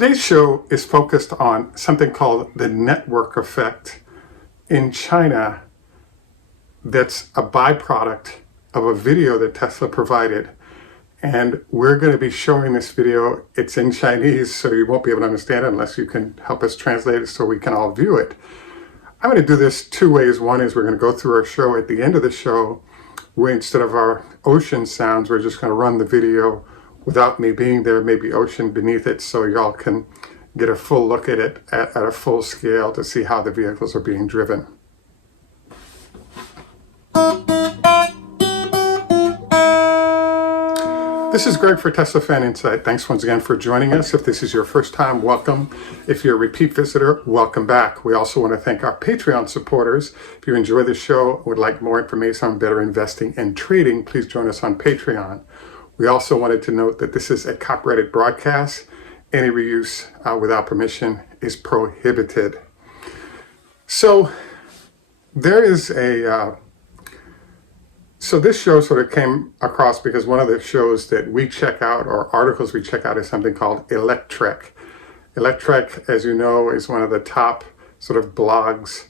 Today's show is focused on something called the network effect in China that's a byproduct of a video that Tesla provided. And we're going to be showing this video. It's in Chinese, so you won't be able to understand it unless you can help us translate it so we can all view it. I'm going to do this two ways. One is we're going to go through our show. At the end of the show, instead of our ocean sounds, we're just going to run the video without me being there, maybe ocean beneath it, so y'all can get a full look at it at a full scale to see how the vehicles are being driven. This is Greg for Teslafaninsight. Thanks once again for joining us. If this is your first time, welcome. If you're a repeat visitor, welcome back. We also want to thank our Patreon supporters. If you enjoy the show, would like more information on better investing and trading, please join us on Patreon. We also wanted to note that this is a copyrighted broadcast. Any reuse without permission is prohibited. So there is so this show sort of came across because one of the shows that we check out, or articles we check out, is something called Electrek. Electrek, as you know, is one of the top sort of blogs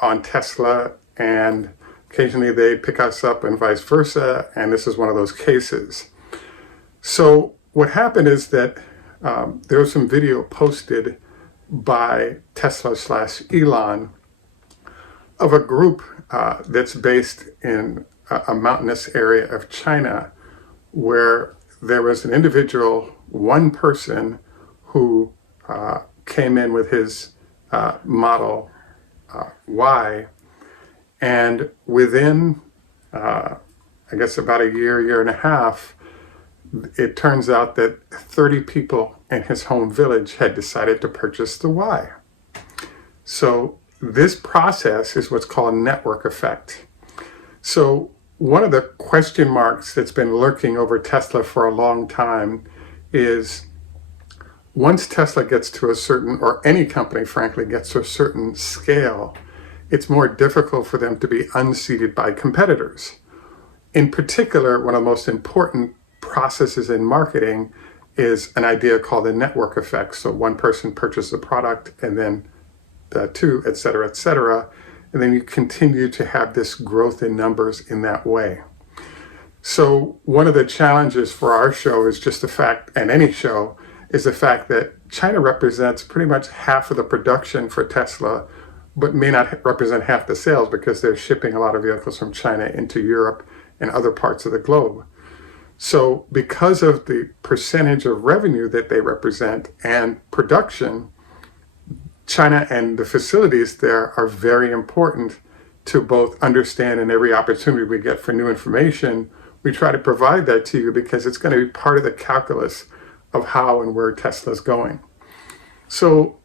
on Tesla, and occasionally they pick us up and vice versa, and this is one of those cases. So what happened is that there was some video posted by Tesla/Elon of a group that's based in a mountainous area of China, where there was an individual, one person, who came in with his Model Y, and within, I guess about a year and a half, it turns out that 30 people in his home village had decided to purchase the Y. So this process is what's called network effect. So one of the question marks that's been lurking over Tesla for a long time is, once Tesla gets to a certain, or any company frankly gets to a certain scale, it's more difficult for them to be unseated by competitors. In particular, one of the most important processes in marketing is an idea called the network effect. So one person purchases a product, and then two, et cetera, and then you continue to have this growth in numbers in that way. So one of the challenges for our show is just the fact, and any show, is the fact that China represents pretty much half of the production for Tesla, but may not represent half the sales because they're shipping a lot of vehicles from China into Europe and other parts of the globe. So because of the percentage of revenue that they represent and production, China and the facilities there are very important to both understand, and every opportunity we get for new information, we try to provide that to you because it's going to be part of the calculus of how and where Tesla's going. So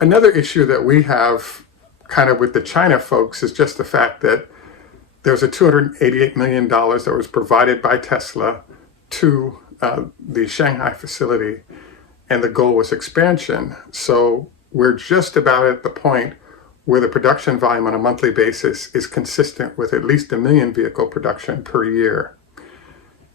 another issue that we have kind of with the China folks is just the fact that there's a $288 million that was provided by Tesla to the Shanghai facility, and the goal was expansion. So we're just about at the point where the production volume on a monthly basis is consistent with at least 1 million vehicle production per year.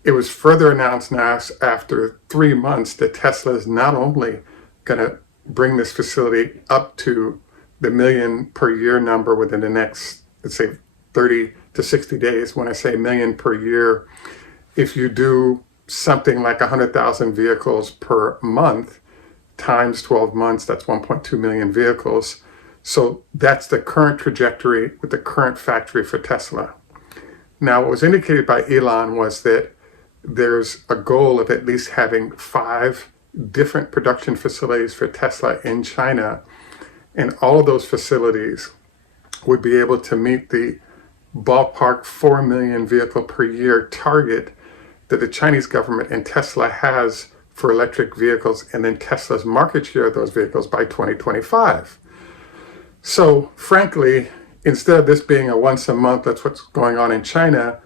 It was further announced now after 3 months that Tesla is not only going to bring this facility up to the 1 million per year number within the next, let's say, 30 to 60 days. When I say 1 million per year, if you do something like 100,000 vehicles per month, times 12 months, that's 1.2 million vehicles. So that's the current trajectory with the current factory for Tesla. Now, what was indicated by Elon was that there's a goal of at least having 5 different production facilities for Tesla in China, and all of those facilities would be able to meet the ballpark 4 million vehicle per year target that the Chinese government and Tesla has for electric vehicles, and then Tesla's market share of those vehicles by 2025. So frankly, instead of this being a once a month, that's what's going on in China,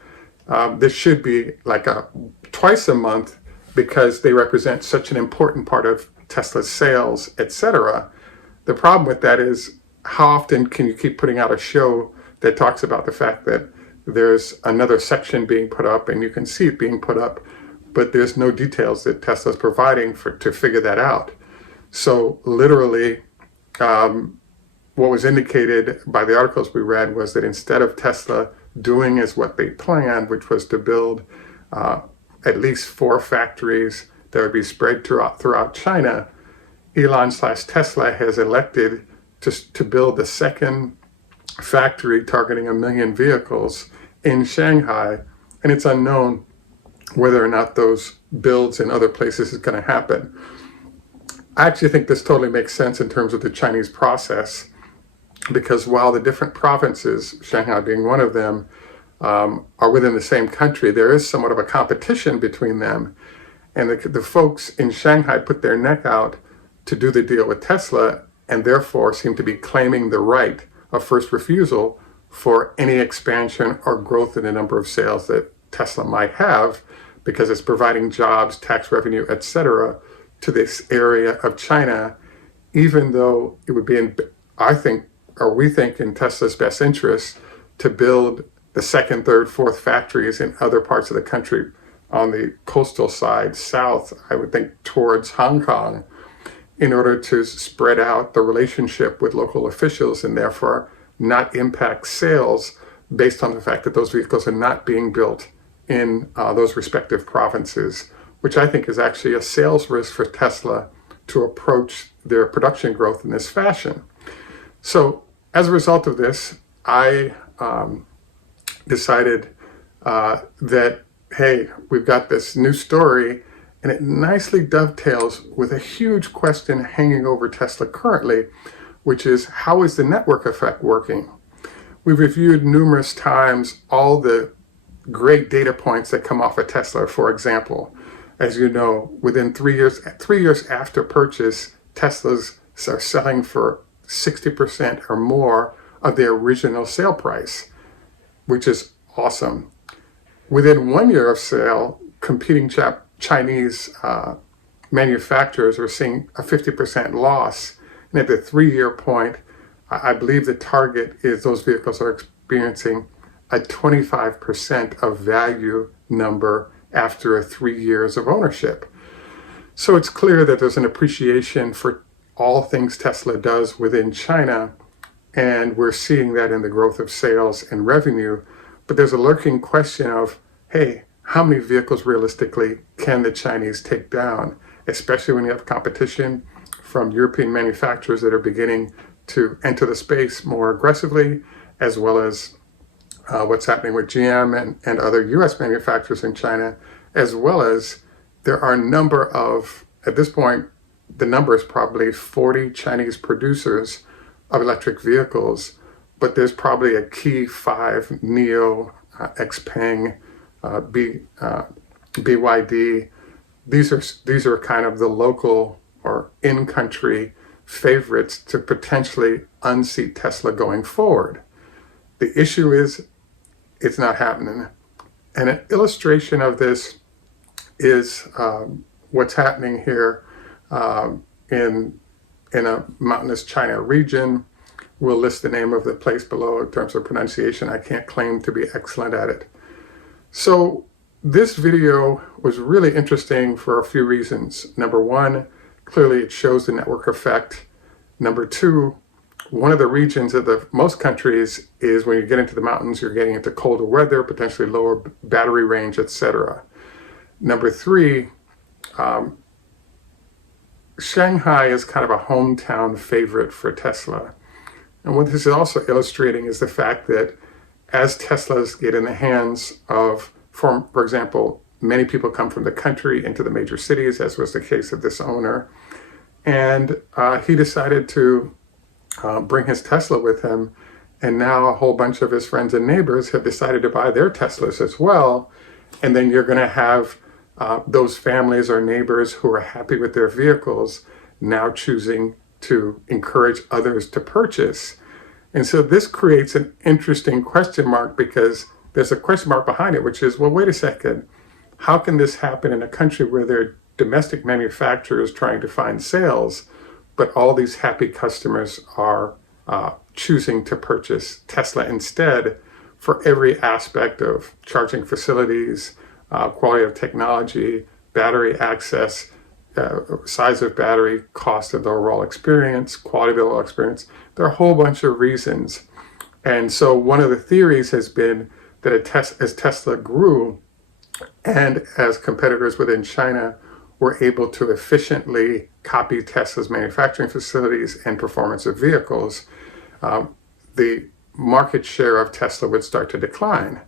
this should be like a twice a month, because they represent such an important part of Tesla's sales, etc. The problem with that is, how often can you keep putting out a show that talks about the fact that there's another section being put up and you can see it being put up, but there's no details that Tesla's providing to figure that out. So literally, what was indicated by the articles we read was that instead of Tesla doing as what they planned, which was to build at least 4 factories that would be spread throughout China, Elon/Tesla has elected to build the second factory targeting 1 million vehicles in Shanghai, and it's unknown whether or not those builds in other places is going to happen. I actually think this totally makes sense in terms of the Chinese process, because while the different provinces, Shanghai being one of them, are within the same country, there is somewhat of a competition between them. And the folks in Shanghai put their neck out to do the deal with Tesla, and therefore seem to be claiming the right of first refusal for any expansion or growth in the number of sales that Tesla might have, because it's providing jobs, tax revenue, etc., to this area of China, even though it would be we think in Tesla's best interest to build the second, third, fourth factories in other parts of the country on the coastal side, south, I would think towards Hong Kong, in order to spread out the relationship with local officials and therefore not impact sales based on the fact that those vehicles are not being built in those respective provinces, which I think is actually a sales risk for Tesla to approach their production growth in this fashion. So as a result of this, I decided that, hey, we've got this new story, and it nicely dovetails with a huge question hanging over Tesla currently, which is, how is the network effect working? We've reviewed numerous times all the great data points that come off of Tesla. For example, as you know, within 3 years after purchase, Teslas are selling for 60% or more of their original sale price, which is awesome. Within 1 year of sale, competing Chinese manufacturers are seeing a 50% loss. And at the 3-year point, I believe the target is those vehicles are experiencing a 25% of value number after 3 years of ownership. So it's clear that there's an appreciation for all things Tesla does within China, and we're seeing that in the growth of sales and revenue. But there's a lurking question of, hey, how many vehicles realistically can the Chinese take down, especially when you have competition from European manufacturers that are beginning to enter the space more aggressively, as well as what's happening with GM and other US manufacturers in China, as well as there are a number of, at this point, the number is probably 40 Chinese producers of electric vehicles, but there's probably a key 5, NIO, XPeng, BYD. These are kind of the local or in-country favorites to potentially unseat Tesla going forward. The issue is it's not happening. And an illustration of this is what's happening here in a mountainous China region. We'll list the name of the place below in terms of pronunciation. I can't claim to be excellent at it. So this video was really interesting for a few reasons. Number one, clearly it shows the network effect. Number two, one of the regions of most countries is when you get into the mountains, you're getting into colder weather, potentially lower battery range, etc. Number three, Shanghai is kind of a hometown favorite for Tesla. And what this is also illustrating is the fact that as Teslas get in the hands of, for example, many people come from the country into the major cities, as was the case of this owner. And he decided to bring his Tesla with him. And now a whole bunch of his friends and neighbors have decided to buy their Teslas as well. And then you're going to have those families or neighbors who are happy with their vehicles now choosing to encourage others to purchase. And so this creates an interesting question mark, because there's a question mark behind it, which is, well, wait a second. How can this happen in a country where there are domestic manufacturers trying to find sales, but all these happy customers are choosing to purchase Tesla instead for every aspect of charging facilities, quality of technology, battery access, size of battery, cost of the overall experience, quality of the overall experience. There are a whole bunch of reasons. And so one of the theories has been that as Tesla grew and as competitors within China were able to efficiently copy Tesla's manufacturing facilities and performance of vehicles, the market share of Tesla would start to decline.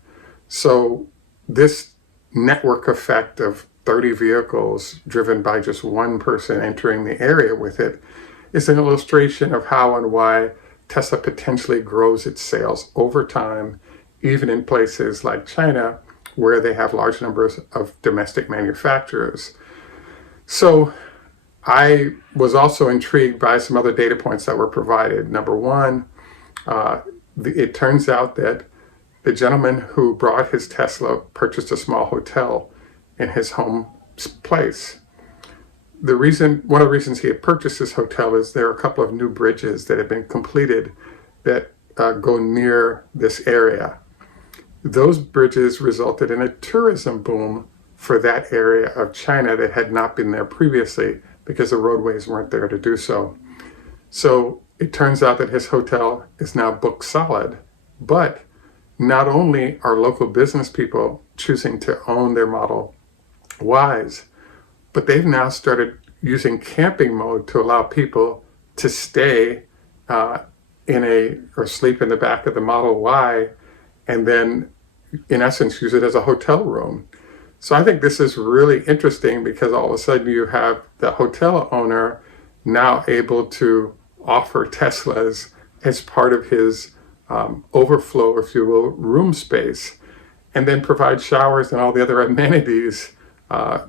So this network effect of 30 vehicles driven by just one person entering the area with it is an illustration of how and why Tesla potentially grows its sales over time, even in places like China, where they have large numbers of domestic manufacturers. So I was also intrigued by some other data points that were provided. Number one, it turns out that the gentleman who brought his Tesla purchased a small hotel in his home place. One of the reasons he had purchased this hotel is there are a couple of new bridges that have been completed that go near this area. Those bridges resulted in a tourism boom for that area of China that had not been there previously because the roadways weren't there to do so. So it turns out that his hotel is now booked solid, but not only are local business people choosing to own their Model Ys, but they've now started using camping mode to allow people to stay or sleep in the back of the Model Y and then, in essence, use it as a hotel room. So I think this is really interesting because all of a sudden you have the hotel owner now able to offer Teslas as part of his overflow, if you will, room space, and then provide showers and all the other amenities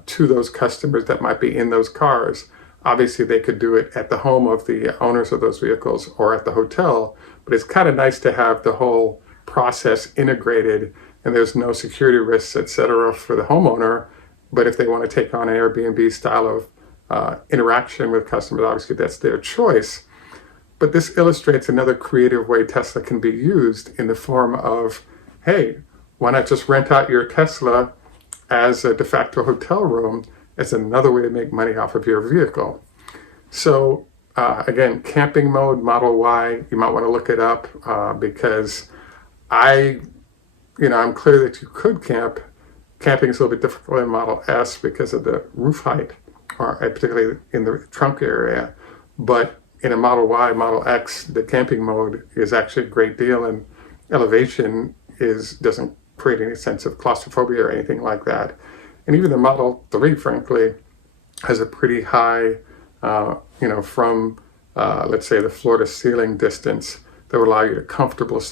to those customers that might be in those cars. Obviously, they could do it at the home of the owners of those vehicles or at the hotel, but it's kind of nice to have the whole process integrated and there's no security risks, etc., for the homeowner. But if they want to take on an Airbnb style of interaction with customers, obviously that's their choice. But this illustrates another creative way Tesla can be used in the form of, hey, why not just rent out your Tesla as a de facto hotel room as another way to make money off of your vehicle? So again, camping mode, Model Y, you might want to look it up because I'm clear that you could camp. Camping is a little bit difficult in Model S because of the roof height, or particularly in the trunk area. But in a Model Y, Model X, the camping mode is actually a great deal, and elevation doesn't create any sense of claustrophobia or anything like that. And even the Model 3, frankly, has a pretty high, from, let's say, the floor to ceiling distance that would allow you to comfortably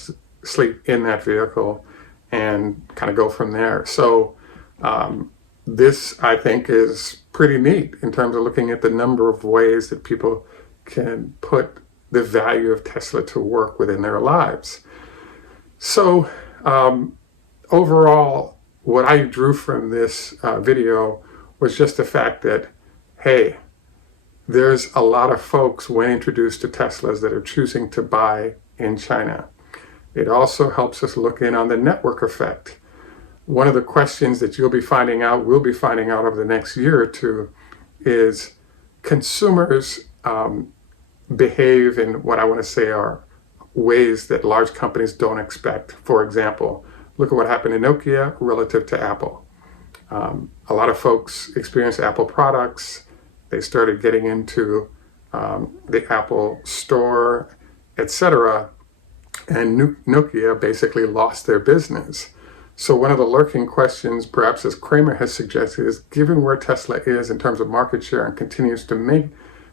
sleep in that vehicle and kind of go from there. So this, I think, is pretty neat in terms of looking at the number of ways that people can put the value of Tesla to work within their lives. So overall, what I drew from this video was just the fact that, hey, there's a lot of folks when introduced to Teslas that are choosing to buy in China. It also helps us look in on the network effect. One of the questions that we'll be finding out over the next year or two is consumers behave in what I want to say are ways that large companies don't expect. For example, look at what happened to Nokia relative to Apple. A lot of folks experience Apple products. They started getting into the Apple store, etc. And Nokia basically lost their business. So one of the lurking questions, perhaps as Kramer has suggested, is given where Tesla is in terms of market share and continues to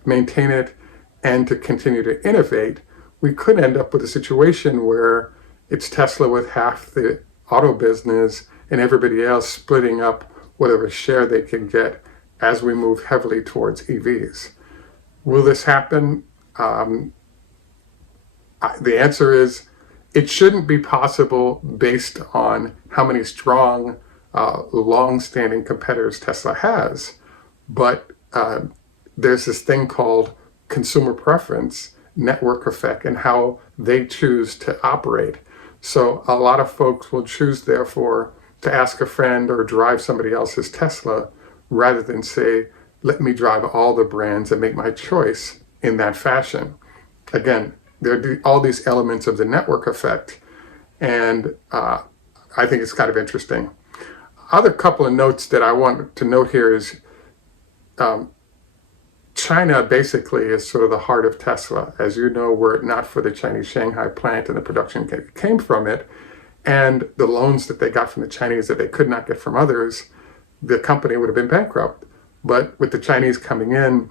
maintain it and to continue to innovate, we could end up with a situation where it's Tesla with half the auto business and everybody else splitting up whatever share they can get as we move heavily towards EVs. Will this happen? The answer is it shouldn't be possible based on how many strong, long-standing competitors Tesla has. But there's this thing called consumer preference, network effect, and how they choose to operate. So a lot of folks will choose, therefore, to ask a friend or drive somebody else's Tesla rather than, say, let me drive all the brands and make my choice in that fashion. Again, there are all these elements of the network effect, and I think it's kind of interesting. Other couple of notes that I want to note here is China basically is sort of the heart of Tesla. As you know, were it not for the Chinese Shanghai plant and the production that came from it, and the loans that they got from the Chinese that they could not get from others, the company would have been bankrupt. But with the Chinese coming in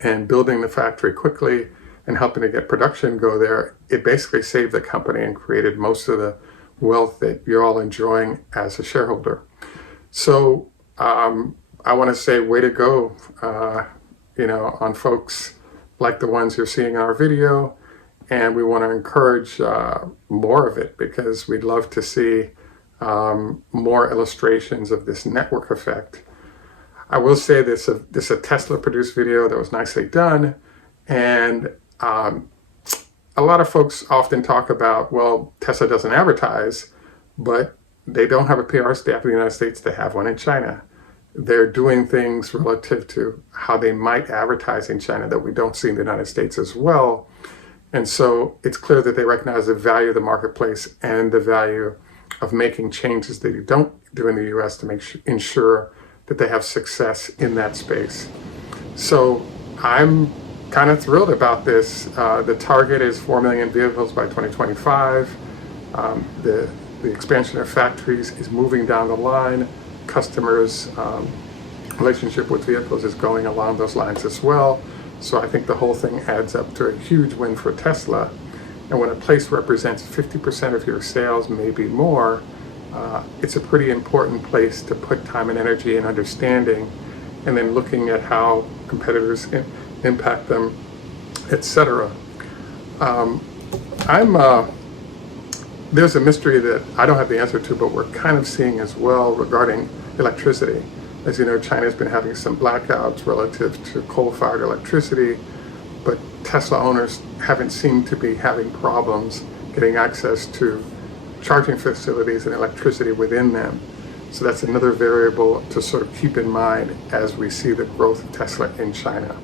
and building the factory quickly and helping to get production go there, it basically saved the company and created most of the wealth that you're all enjoying as a shareholder. So I want to say way to go, on folks like the ones you're seeing in our video. And we want to encourage more of it, because we'd love to see more illustrations of this network effect. I will say this is a Tesla produced video that was nicely done. And a lot of folks often talk about, well, Tesla doesn't advertise, but they don't have a PR staff in the United States. They have one in China. They're doing things relative to how they might advertise in China that we don't see in the United States as well. And so it's clear that they recognize the value of the marketplace and the value of making changes that you don't do in the US to ensure that they have success in that space. So I'm kind of thrilled about this. The target is 4 million vehicles by 2025. The expansion of factories is moving down the line. Customers' relationship with vehicles is going along those lines as well. So I think the whole thing adds up to a huge win for Tesla. And when a place represents 50% of your sales, maybe more, it's a pretty important place to put time and energy and understanding, and then looking at how competitors impact them, etc. There's a mystery that I don't have the answer to, but we're kind of seeing as well regarding electricity. As you know, China's been having some blackouts relative to coal-fired electricity, but Tesla owners haven't seemed to be having problems getting access to charging facilities and electricity within them. So that's another variable to sort of keep in mind as we see the growth of Tesla in China.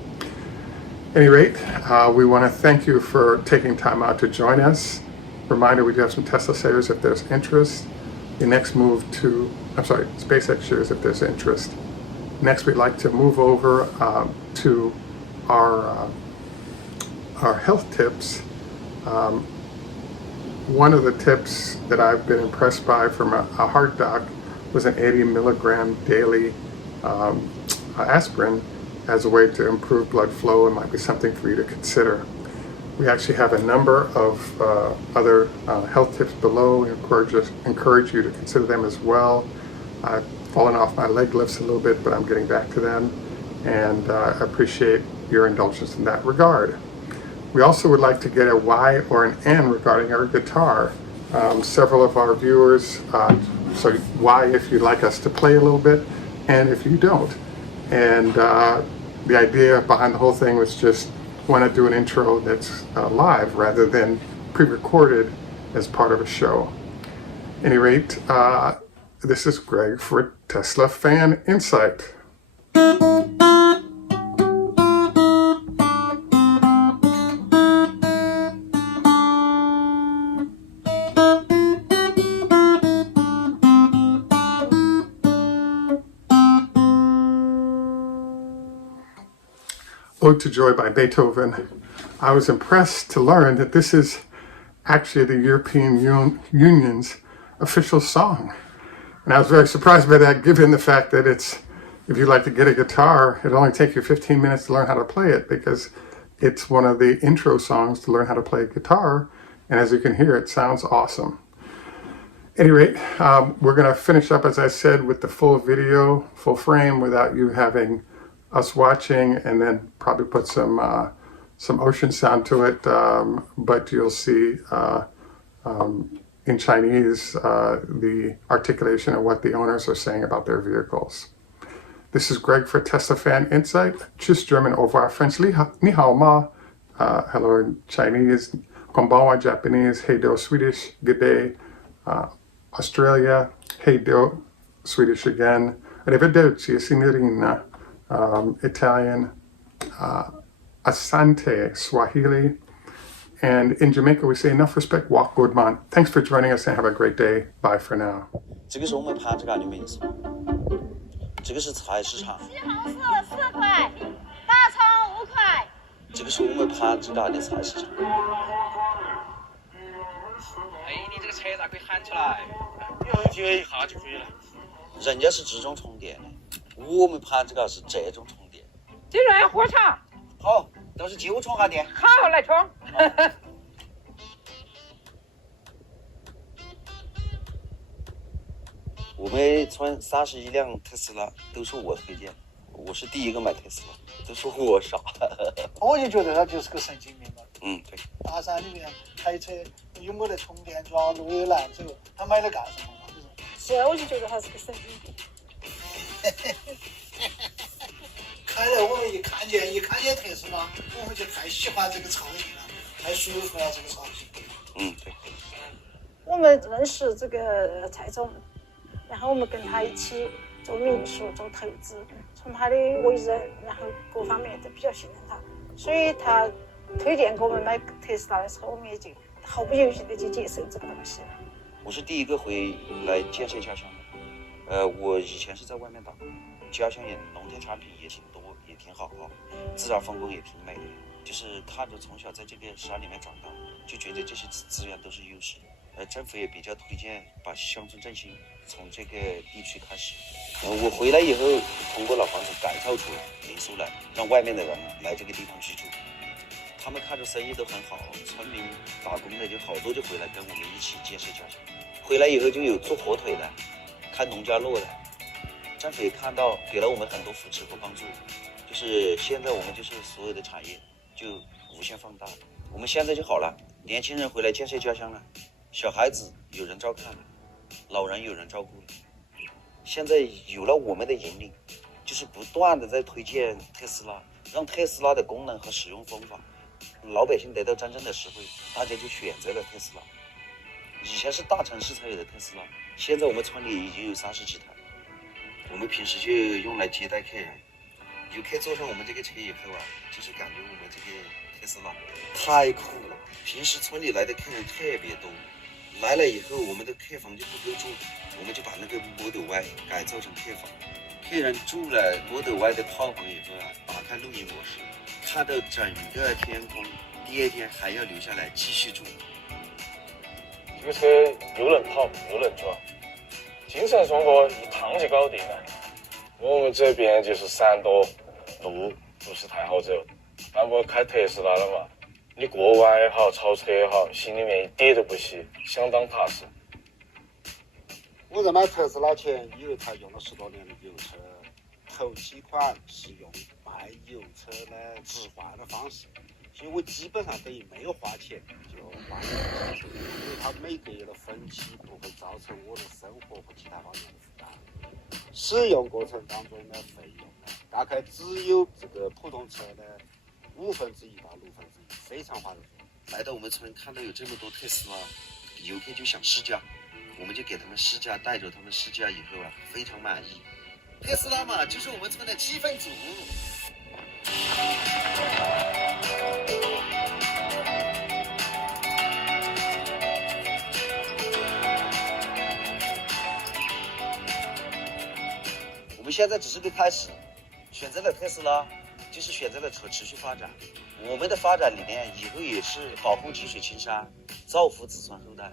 At any rate, we want to thank you for taking time out to join us. Reminder, we do have some Tesla shares if there's interest. The next move to, SpaceX shares if there's interest. Next, we'd like to move over to our health tips. One of the tips that I've been impressed by from a heart doc was an 80 milligram daily aspirin as a way to improve blood flow, and might be something for you to consider. We actually have a number of other health tips below. We encourage you to consider them as well. I've fallen off my leg lifts a little bit, but I'm getting back to them, and I appreciate your indulgence in that regard. We also would like to get a Y or an N regarding our guitar. Several of our viewers, so Y if you'd like us to play a little bit, and if you don't. And the idea behind the whole thing was just want to do an intro that's live rather than pre-recorded as part of a show. At any rate, this is Greg for Teslafaninsight. Ode to Joy by Beethoven. I was impressed to learn that this is actually the European Union's official song. And I was very surprised by that, given the fact that if you like to get a guitar, it'll only take you 15 minutes to learn how to play it, because it's one of the intro songs to learn how to play guitar. And as you can hear, it sounds awesome. At any rate, we're going to finish up, as I said, with the full video, full frame, without you having us watching, and then probably put some ocean sound to it, but you'll see in Chinese the articulation of what the owners are saying about their vehicles. This is Greg for Teslafaninsight. Tschüss German, au revoir French, ni hao ma, hello in Chinese, konbanwa Japanese, hey do Swedish, good day, Australia, hey do Swedish again, arrivederci signorina. Italian, Asante, Swahili, and in Jamaica we say enough respect, walk good man. Thanks for joining us and have a great day. Bye for now. 这个是我们盘子杆的名字，这个是菜市场。西红柿4块，大葱5块。这个是我们盘子杆的菜市场。哎，你这个车咋可以喊出来？你接一下就可以了。人家是这种充电的，我们盘子杆是这种充电。进来喝茶。好，到时接我充下电。好，来充。我们村31辆特斯拉都是我推荐，我是第一个买特斯拉，都说我傻。我就觉得他就是个神经病嘛。嗯，对。大山里面开车又没得充电桩，路又难走，他买了干什么嘛？是啊，我就觉得他是个神经病。开了我们一看见特斯拉，我们就太喜欢这个超级了，太舒服了这个超级。嗯，对。我们认识这个蔡总，然后我们跟他一起做民宿、做投资，从他的为人，然后各方面都比较信任他，所以他推荐给我们买特斯拉的时候，我们也就毫不犹豫的就接受这个东西了。我是第一个回来建设家乡的，我以前是在外面打工，家乡也农田产品也挺多，也挺好啊，自然风光也挺美的，就是看着从小在这个山里面长大，就觉得这些资源都是优势。政府也比较推荐把乡村振兴从这个地区开始。我回来以后，通过老房子改造出民宿来，让外面的人来这个地方居住。他们看着生意都很好，村民打工的就好多就回来跟我们一起建设家乡。回来以后就有做火腿的，开农家乐的。政府也看到，给了我们很多扶持和帮助。就是现在我们就是所有的产业就无限放大了。我们现在就好了，年轻人回来建设家乡了。小孩子有人照看了，老人有人照顾了。现在有了我们的引领，就是不断的在推荐特斯拉，让特斯拉的功能和使用方法，老百姓得到真正的实惠，大家就选择了特斯拉。以前是大城市才有的特斯拉，现在我们村里已经有30几台。我们平时就用来接待客人，游客坐上我们这个车以后啊，就是感觉我们这个特斯拉太酷了。平时村里来的客人特别多。来了以后，我们的客房就不够住，我们就把那个 Model Y 改造成客房。客人住了 Model Y 的套房以后啊，打开录音模式，看到整个天空，第二天还要留下来继续住。这个车又能跑又能转，精神生活一趟就搞定了。我们这边就是山多，路不是太好走，但我开特斯拉了嘛。你过弯也好，超车也好，心里面一点都不稀，相当踏实。我在买特斯拉前有一台用了10多年的油车，头期款是用卖油车的置换的方式，所以我基本上等于没有花钱就换了油车，因为它每个月的分期不会造成我的生活和其他方面的负担。使用过程当中的费用大概只有这个普通车的1/5到1/6，非常划得来。来到我们村看到有这么多特斯拉，游客就想试驾，我们就给他们试驾，带着他们试驾以后啊，非常满意。特斯拉嘛，就是我们村的气氛组。我们现在只是个开始，选择了特斯拉，就是选择了可持续发展。我们的发展理念以后也是保护积水青山，造福子孙后代。